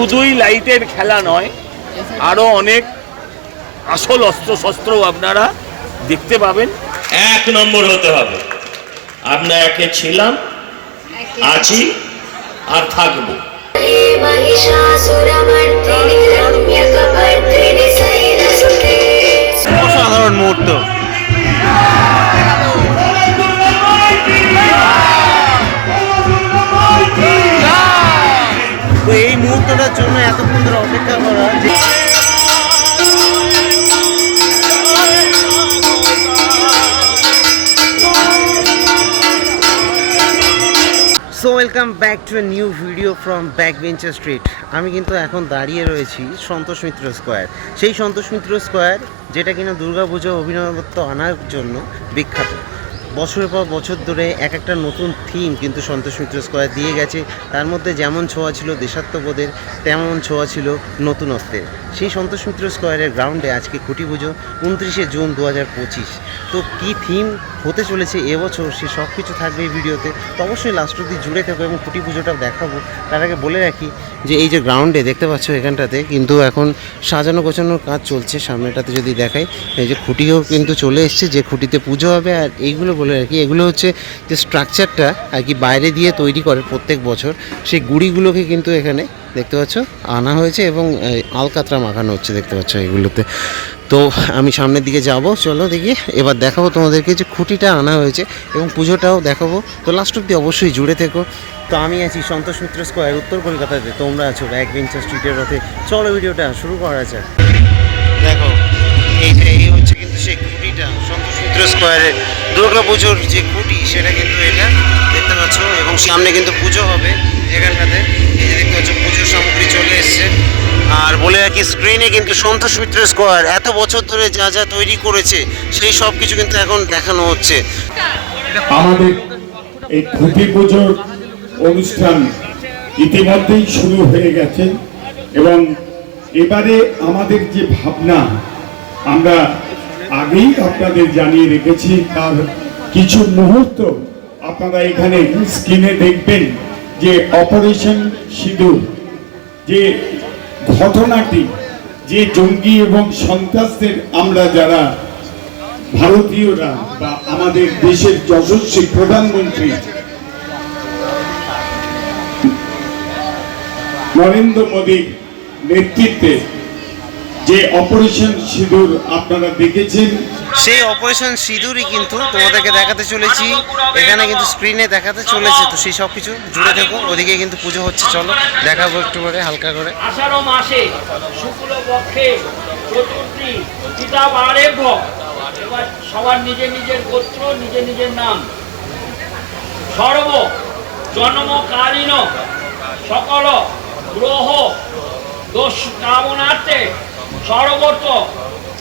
শুধুই লাইটের খেলা নয়, আরো অনেক আসল অস্ত্র শস্ত্র আপনারা দেখতে পাবেন। 1 নম্বর হতে হবে। আমরা একে ছিলাম, আছি আর থাকবো। অসাধারণ মুহূর্ত। তো এই মুহূর্তটার জন্য এতক্ষণ ধরে অপেক্ষা করা। So welcome back to a new video from backbencher street. আমি কিন্তু এখন দাঁড়িয়ে রয়েছি সন্তোষ মিত্র স্কোয়ার। সেই সন্তোষ মিত্র স্কোয়ার যেটা কিনা দুর্গাপুজো অভিনবত্ব আনার জন্য বিখ্যাত। বছরের পর বছর ধরে এক একটা নতুন থিম কিন্তু সন্তোষ মিত্র স্কোয়ার দিয়ে গেছে। তার মধ্যে যেমন ছোঁয়া ছিল দেশাত্মবোধের, তেমন ছোঁয়া ছিল নতুনত্বের। সেই সন্তোষ মিত্র স্কোয়ারের গ্রাউন্ডে আজকে খুঁটি পুজো 29শে জুন 2025। তো কী থিম হতে চলেছে এবছর সে সব কিছু থাকবে এই ভিডিওতে। তো অবশ্যই লাস্ট অবধি জুড়ে থাকবো এবং খুঁটি পুজোটাও দেখাবো। তার আগে বলে রাখি যে এই যে গ্রাউন্ডে দেখতে পাচ্ছ এখানটাতে কিন্তু এখন সাজানো গোছানোর কাজ চলছে। সামনেটাতে যদি দেখাই, এই যে খুঁটিও কিন্তু চলে এসছে, যে খুঁটিতে পুজো হবে। আর এইগুলো বলে রাখি, এগুলো হচ্ছে যে স্ট্রাকচারটা আর কি বাইরে দিয়ে তৈরি করে প্রত্যেক বছর, সেই গুঁড়িগুলোকে কিন্তু এখানে দেখতে পাচ্ছ আনা হয়েছে এবং আলকাতরা মাখানো হচ্ছে দেখতে পাচ্ছ এগুলোতে। তো আমি সামনের দিকে যাব, চলো দেখি। এবার দেখাবো তোমাদেরকে যে খুঁটিটা আনা হয়েছে এবং পুজোটাও দেখাবো। তো লাস্ট অব্দি অবশ্যই জুড়ে থেকো। তো আমি আছি সন্তোষ মিত্র স্কোয়ার উত্তর কলকাতাতে, তোমরা আছো ব্যাকবেঞ্চার স্ট্রিটের রথে। চলো ভিডিওটা শুরু করা যাক। দেখো এই হচ্ছে কিন্তু সেই খুঁটিটা সন্তোষ মিত্র স্কোয়ারের দুর্গা পুজোর যে খুঁটি, সেটা কিন্তু এটা দেখতে পাচ্ছ। এবং সামনে কিন্তু পুজো হবে এখানটাতে। এই যে দেখতে পাচ্ছ পুজোর সামগ্রী চলে এসছে। আর বলে রাখি, স্ক্রিনে কিন্তু সন্তোষ মিত্র স্কোয়ার এত বছর ধরে যা যা তৈরি করেছে সেই সব কিছু কিন্তু এখন দেখানো হচ্ছে। আমাদের এই খুঁটি পুজোর অনুষ্ঠান ইতিমধ্যেই শুরু হয়ে গেছে এবং এবারে আমাদের যে ভাবনা আমরা আগেই আপনাদের জানিয়ে রেখেছি, তার কিছু মুহূর্ত আপনারা এখানে স্ক্রিনে দেখবেন। যে অপারেশন সিঁদুর, যে ঘটনাটি, যে জঙ্গি এবং সন্ত্রাসদের আমরা যারা ভারতীয়রা বা আমাদের দেশের যশস্বী প্রধানমন্ত্রী নরেন্দ্র মোদীর নেতৃত্বে যে অপারেশন সিঁদুর আপনারা দেখেছেন, সেই অপারেশন সিঁদুরই কিন্তু তোমাদেরকে দেখাতে চলেছি এখানে, কিন্তু স্ক্রিনে দেখাতে চলেছে। তো সেই সব কিছু জুড়ে থেকো। ওদিকে কিন্তু পুজো হচ্ছে, চলো দেখাবো একটু করে হালকা করে। আষাঢ় মাসে শুক্ল পক্ষে চতুর্থী পিতা বারেভ্য। এবার সবার নিজের নিজের গোত্র, নিজের নিজের নাম। সর্ব জন্মকালীন সকল গ্রহ দোষ কামনার্থে সর্বত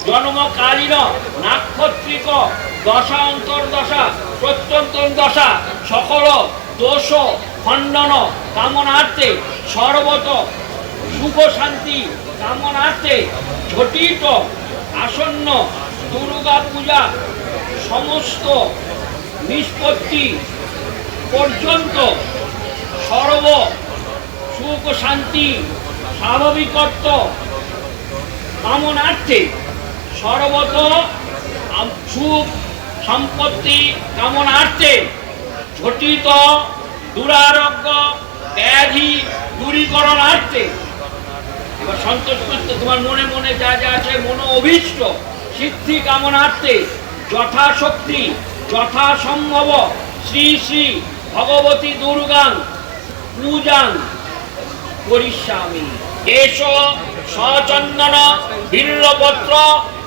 জন্মকালীন নাক্ষত্রিক দশা অন্তর্দশা প্রত্যন্তর দশা সকল দোষ খণ্ডন কামনার্থে সর্বত সুখ শান্তি কামনার্থে ঝটিত আসন্ন দুর্গা পূজা সমস্ত নিষ্পত্তি পর্যন্ত সর্ব সুখ শান্তি স্বাভাবিকত্ব কামনার্থে সর্বত সুখ সম্পত্তি কামনার্থে ঝটিত দুরারোগ্য ব্যাধি দূরীকরণার্থে। এবার সন্তোষ করতে তোমার মনে মনে যা যা আছে মনো অভীষ্ট সিদ্ধি কামনার্থে যথাশক্তি যথাসম্ভব শ্রী শ্রী ভগবতী দুর্গাং পূজাং করিষ্যামি। এষ সচন্দন বিল্লপত্র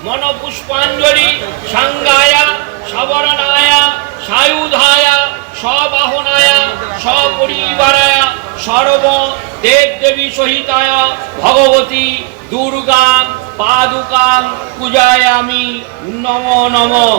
মনপুষ্পাঞ্জলি সাঙ্গায়া সবরণায়া সায়ুধায়া সবাহনায়া সপরিবারায়া সর্ব দেব দেবী সহিতায় ভগবতী দুর্গাং পাদুকাং পূজায়ামি। নমো নমো।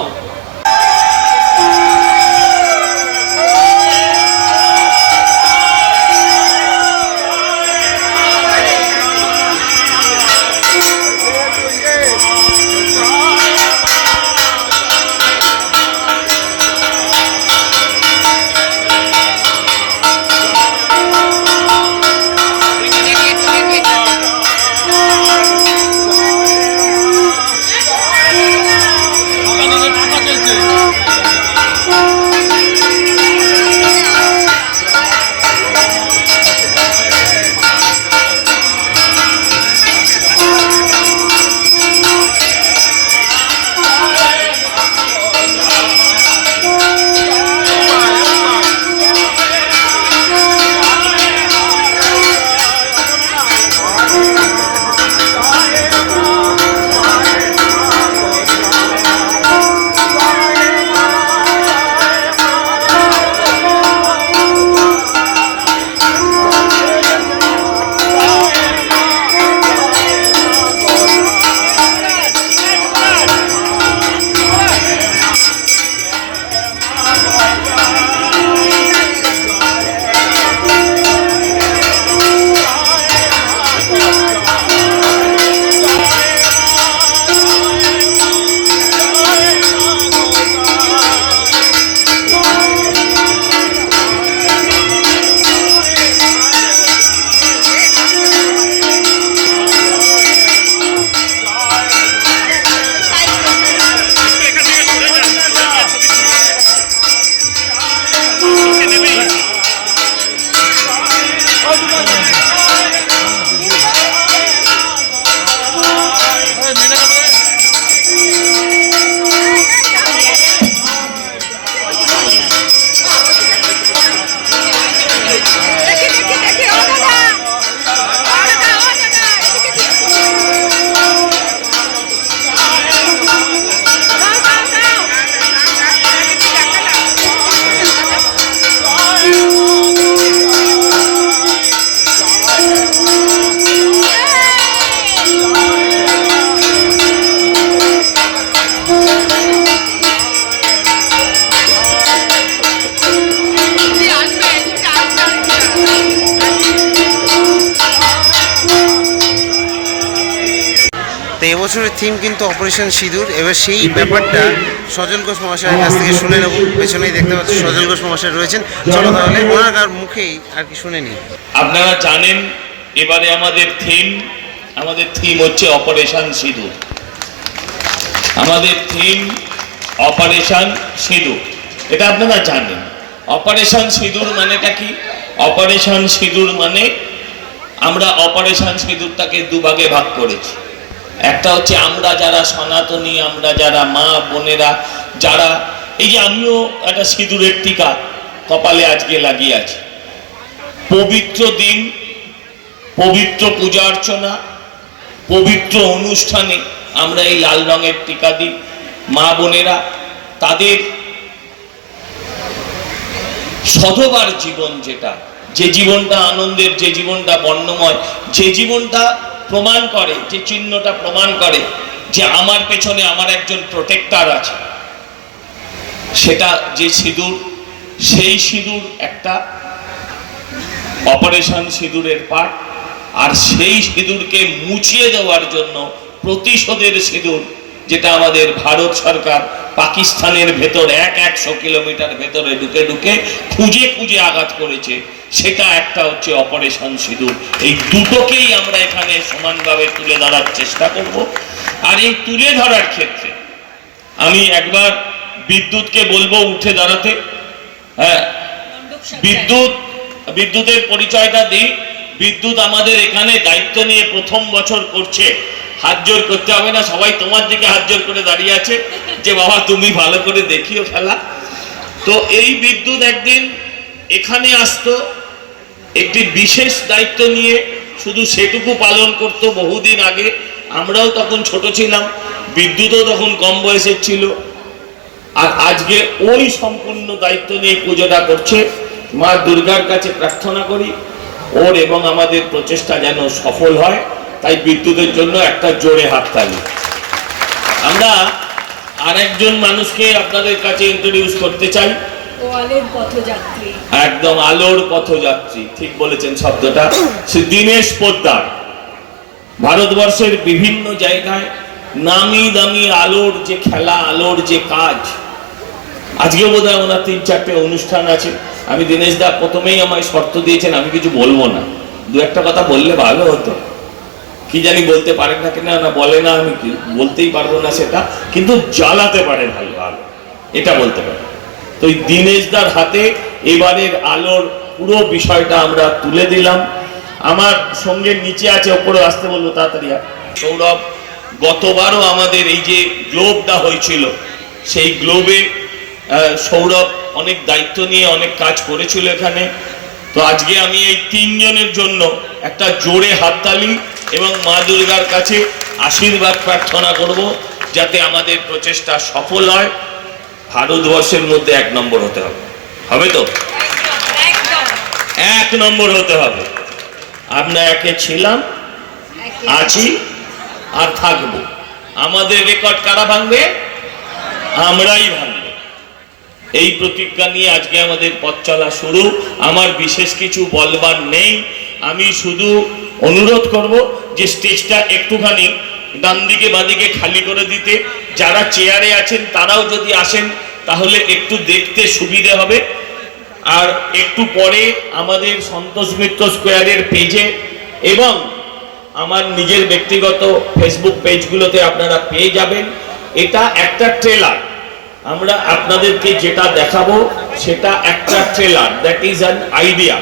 এবছরের থিম কিন্তু অপারেশন সিঁদুর। এবার সেই ব্যাপারটা সজল ঘোষ মহাশয়ের কাছ থেকে শুনে নেব। পেছনেই দেখতে পাচ্ছি সজল ঘোষ মহাশয় রয়েছেন। চলো তাহলে ওনার মুখেই আর কি শুনে নিই। আপনারা জানেন এবারে আমাদের থিম হচ্ছে অপারেশন সিঁদুর। আমাদের থিম অপারেশন সিঁদুর, এটা আপনারা জানেন। অপারেশন সিঁদুর মানেটা কি? অপারেশন সিঁদুর মানে আমরা অপারেশন সিঁদুরটাকে দুভাগে ভাগ করেছি। একটা হচ্ছে আমরা যারা সনাতনী, আমরা যারা মা বোনেরা, যারা এই যে আমিও একটা সিঁদুরের টিকা কপালে আজকে লাগিয়ে আছি। পবিত্র দিন, পবিত্র পূজা অর্চনা, পবিত্র অনুষ্ঠানে আমরা এই লাল রঙের টিকা দিই। মা বোনেরা তাদের শতবার জীবন, যেটা যে জীবনটা আনন্দের, যে জীবনটা বর্ণময়, যে জীবনটা প্রমাণ করে, যে চিহ্নটা প্রমাণ করে যে আমার পেছনে আমার একজন প্রোটেক্টর আছে, সেটা যে সিঁদুর, সেই সিঁদুর একটা অপারেশন সিঁদুরের পার্ট। আর সেই সিঁদুরকে মুছিয়ে দেওয়ার জন্য প্রতিশোধের সিঁদুর, যেটা আমাদের ভারত সরকার পাকিস্তানের ভেতর 100 কিলোমিটার ভেতরে ঢুকে ঢুকে খুঁজে খুঁজে আঘাত করেছে, সেটা একটা হচ্ছে অপারেশন সিঁদুর। এই দুটোকেই আমরা এখানে সমানভাবে তুলে ধরার চেষ্টা করব। আর এই তুলে ধরার ক্ষেত্রে আমি একবার বিদ্যুৎকে বলবো উঠে দাঁড়াতে। হ্যাঁ, বিদ্যুতের পরিচয়টা দিই। বিদ্যুৎ আমাদের এখানে দায়িত্ব নিয়ে প্রথম বছর করছে। হাত জোর করতে হবে না, সবাই তোমার দিকে হাত জোর করে দাঁড়িয়ে আছে যে বাবা তুমি ভালো করে দেখিও খেলা। তো এই বিদ্যুৎ একদিন এখানে আসতো একটি বিশেষ দায়িত্ব নিয়ে, শুধু সেটুকু পালন করতো বহুদিন আগে। আমরাও তখন ছোট ছিলাম, বিদ্যুৎও তখন কম বয়সের ছিল। আর আজকে ওই সম্পূর্ণ দায়িত্ব নিয়ে পুজোটা করছে। মা দুর্গার কাছে প্রার্থনা করি ওর এবং আমাদের প্রচেষ্টা যেন সফল হয়। তাই বিদ্যুতের জন্য একটা জোরে হাততালি। আমরা আরেকজন মানুষকে আপনাদের কাছে ইন্ট্রোডিউস করতে চাই। আলোর পথযাত্রী, একদম আলোর পথযাত্রী, ঠিক বলেছেন শব্দটা। সে দীনেশ পোদ্দার ভারতবর্ষের বিভিন্ন জায়গায় নামি দামি আলোর যে খেলা, আলোর যে কাজ। আজকে বোধহয় ওনার 3-4টে অনুষ্ঠান আছে। আমি দীনেশ দা প্রথমেই আমায় শর্ত দিয়েছেন আমি কিছু বলবো না, দু একটা কথা বললে ভালো হতো। কি জানি বলতে পারেন না কিনা, না বলে না, আমি বলতেই পারবো না সেটা, কিন্তু জ্বালাতে পারে ভালো আলো, এটা বলতে পারে। তো এই দীনেশ দার হাতে এবারের আলোর পুরো বিষয়টা আমরা তুলে দিলাম। আমার সঙ্গে নিচে আছে, ওপরে আসতে বলবো তাড়াতাড়ি। সৌরভ, গতবারও আমাদের এই যে গ্লোবটা হয়েছিল, সেই গ্লোবে সৌরভ অনেক দায়িত্ব নিয়ে অনেক কাজ করেছিল এখানে। তো আজকে আমি এই 3 জনের জন্য একটা জোরে হাততালি এবং মা দুর্গার কাছে আশীর্বাদ প্রার্থনা করব যাতে আমাদের প্রচেষ্টা সফল হয়। ভারতবর্ষের মধ্যে 1 নম্বর হতে হবে, হবে তো? 1 নম্বর হতে হবে। আমরা একে ছিলাম, আছি আর থাকবো। আমাদের রেকর্ড কারা ভাঙবে? আমরাই ভাঙবো। এই প্রতিজ্ঞা নিয়ে আজকে আমাদের পথ চলা শুরু। আমার বিশেষ কিছু বলবার নেই, আমি শুধু অনুরোধ করব যে স্টেজটা একটুখানি ডান দিকে বাঁদিকে খালি করে দিতে। যারা চেয়ারে আছেন তারাও যদি আসেন তাহলে একটু দেখতে সুবিধে হবে। আর একটু পরে আমাদের সন্তোষ মিত্র স্কোয়ারের পেজে এবং আমার নিজের ব্যক্তিগত ফেসবুক পেজগুলোতে আপনারা পেয়ে যাবেন। এটা একটা ট্রেলার, আমরা আপনাদেরকে যেটা দেখাবো সেটা একটা trailer, that is an idea.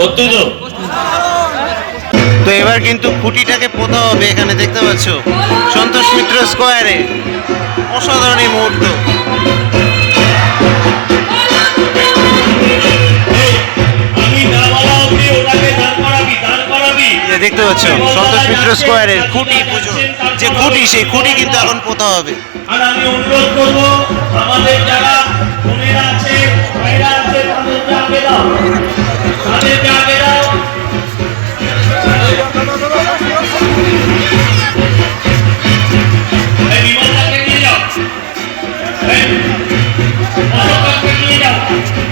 সত্যি তো? তো এবার কিন্তু খুঁটিটাকে পোতা হবে এখানে, দেখতে পাচ্ছ সন্তোষ মিত্র স্কোয়ারে। অসাধারণ এই মুহূর্ত। আমি না বলা অবধি ওটাকে দাঁড় করাবি। দেখতে পাচ্ছ সন্তোষ মিত্র স্কোয়ারের খুঁটি পুজো, যে খুঁটি সেই খুঁটি কিন্তু এখন পোতা হবে। আর আমি অনুরোধ করবো আমাদের যারা বোনেরা আছে, ভাইরা আছে, তাদেরকে আগে দাও, তাদেরকে আগে দাও। এই বিমানটাকে নিয়ে যাও, এই পতাকাকে নিয়ে যাও।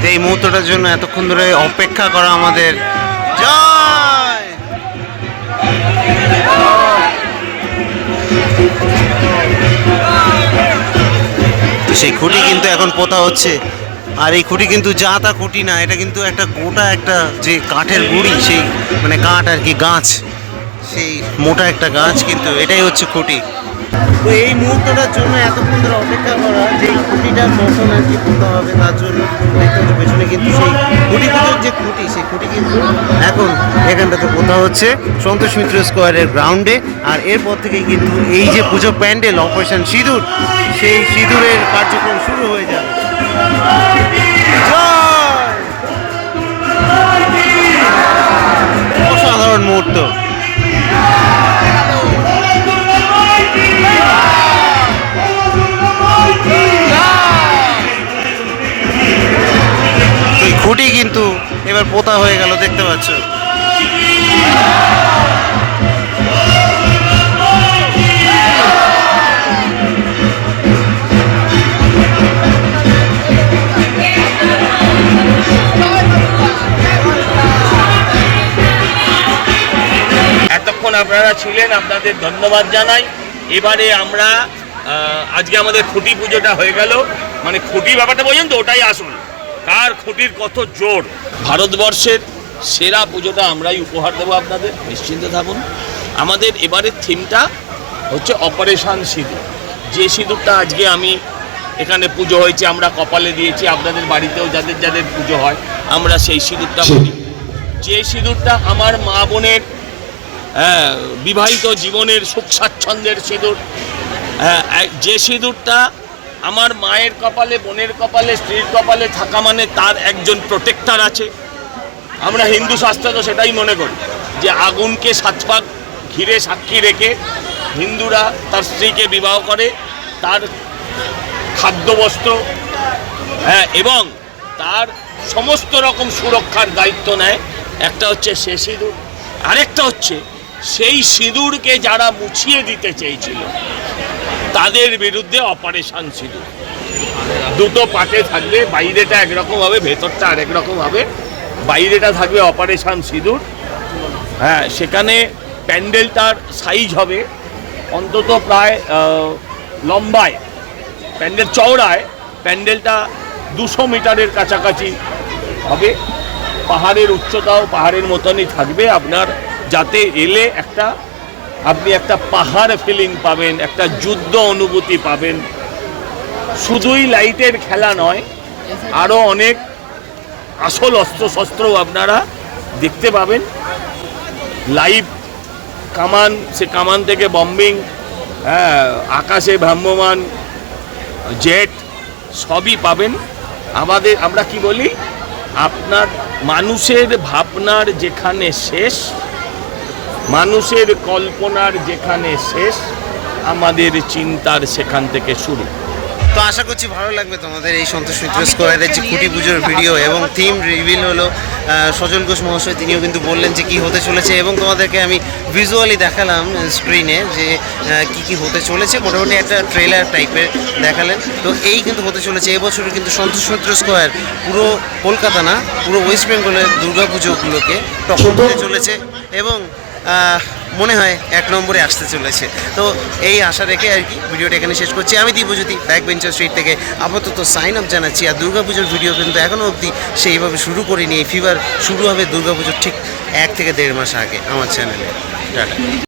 তো এই মুহূর্তটার জন্য এতক্ষণ ধরে অপেক্ষা করা আমাদের। জয়! তো সেই খুঁটি কিন্তু এখন পোতা হচ্ছে। আর এই খুঁটি কিন্তু যা তা খুঁটি না, এটা কিন্তু একটা গোটা একটা যে কাঠের গুঁড়ি, সেই মানে কাঠ আর কি, গাছ, সেই মোটা একটা গাছ, কিন্তু এটাই হচ্ছে খুঁটি। তো এই মুহূর্তটার জন্য এতক্ষণ ধরে অপেক্ষা করা, যে এই খুঁটিটা কখন আর কি পোতা হবে তার জন্য। দেখতে হচ্ছে পেছনে কিন্তু সেই খুঁটি পুজোর যে খুঁটি, সেই খুঁটি কিন্তু এখন এখানটাতে পোতা হচ্ছে সন্তোষ মিত্র স্কোয়ারের গ্রাউন্ডে। আর এরপর থেকেই কিন্তু এই যে পুজো প্যান্ডেল অপারেশন সিঁদুর, সেই সিঁদুরের কার্যক্রম শুরু হয়ে যাবে। অসাধারণ মুহূর্ত। খুঁটি কিন্তু এবার পোতা হয়ে গেল, দেখতে পাচ্ছ। এতক্ষণ আপনারা ছিলেন, আপনাদের ধন্যবাদ জানাই। এবারে আমরা আজকে আমাদের খুঁটি পুজোটা হয়ে গেল, মানে খুঁটি ব্যাপারটা বোঝেন তো, ওটাই আসল। কার খুঁটির কত জোর। ভারতবর্ষের সেরা পুজোটা আমরাই উপহার দেবো আপনাদের, নিশ্চিন্তে থাকুন। আমাদের এবারের থিমটা হচ্ছে অপারেশন সিঁদুর। যে সিঁদুরটা আজকে আমি এখানে পুজো হয়েছে, আমরা কপালে দিয়েছি, আপনাদের বাড়িতেও যাদের যাদের পুজো হয় আমরা সেই সিঁদুরটা বলি। যে সিঁদুরটা আমার মা বোনের বিবাহিত জীবনের সুখ স্বাচ্ছন্দ্যের সিঁদুর, যে সিঁদুরটা আমার মায়ের কপালে, বোনের কপালে, স্ত্রীর কপালে থাকা মানে তার একজন প্রোটেক্টর আছে। আমরা হিন্দু শাস্ত্রে তো সেটাই মনে করি যে আগুনকে 7 পাক ঘিরে সাক্ষী রেখে হিন্দুরা তার স্ত্রীকে বিবাহ করে, তার খাদ্যবস্ত্র এবং তার সমস্ত রকম সুরক্ষার দায়িত্ব নেয়। একটা হচ্ছে সে সিঁদুর, আরেকটা হচ্ছে সেই সিঁদুরকে যারা মুছিয়ে দিতে চেয়েছিল তাদের বিরুদ্ধে অপারেশন সিঁদুর। দুটো পার্টে থাকবে, বাইরেটা একরকম হবে, ভেতরটা আরেক রকম হবে। বাইরেটা থাকবে অপারেশন সিঁদুর, সেখানে প্যান্ডেলটার সাইজ হবে অন্তত প্রায় লম্বায়, প্যান্ডেল চওড়ায় প্যান্ডেলটা 200 মিটারের কাছাকাছি হবে। পাহাড়ের উচ্চতাও পাহাড়ের মতনই থাকবে। আপনার যাতে এলে আপনি একটা পাহাড় ফিলিং পাবেন, একটা যুদ্ধ অনুভূতি পাবেন। শুধুই লাইটের খেলা নয়, আরও অনেক আসল অস্ত্রশস্ত্রও আপনারা দেখতে পাবেন। লাইভ কামান, সে কামান থেকে বম্বিং, আকাশে ভ্রাম্যমান জেট সবই পাবেন। আমরা কি বলি, আপনার মানুষের ভাবনার যেখানে শেষ, মানুষের কল্পনার যেখানে শেষ, আমাদের চিন্তার সেখান থেকে শুরু। তো আশা করছি ভালো লাগবে তোমাদের এই সন্তোষ মিত্র স্কোয়ারের যে খুঁটি পুজোর ভিডিও এবং থিম রিভিল হলো। সজল ঘোষ মহাশয় তিনিও কিন্তু বললেন যে কী হতে চলেছে, এবং তোমাদেরকে আমি ভিজুয়ালি দেখালাম স্ক্রিনে যে কি হতে চলেছে। মোটামুটি একটা ট্রেলার টাইপের দেখালেন। তো এই কিন্তু হতে চলেছে এবছরের কিন্তু সন্তোষ মিত্র স্কোয়ার পুরো কলকাতা না, পুরো ওয়েস্ট বেঙ্গলের দুর্গাপুজোগুলোকে টক্কর দিতে চলেছে এবং মনে হয় 1 নম্বরে আসতে চলেছে। তো এই আশা রেখে আর কি ভিডিওটা এখানে শেষ করছি। আমি দীপজ্যোতি ব্যাক বেঞ্চার স্ট্রিট থেকে আপাতত সাইন আপ জানাচ্ছি। আর দুর্গাপুজোর ভিডিও কিন্তু এখনও অবধি সেইভাবে শুরু করিনি। এই ফিভার শুরু হবে দুর্গাপুজোর ঠিক 1 থেকে 1.5 মাস আগে আমার চ্যানেলে। টাটা।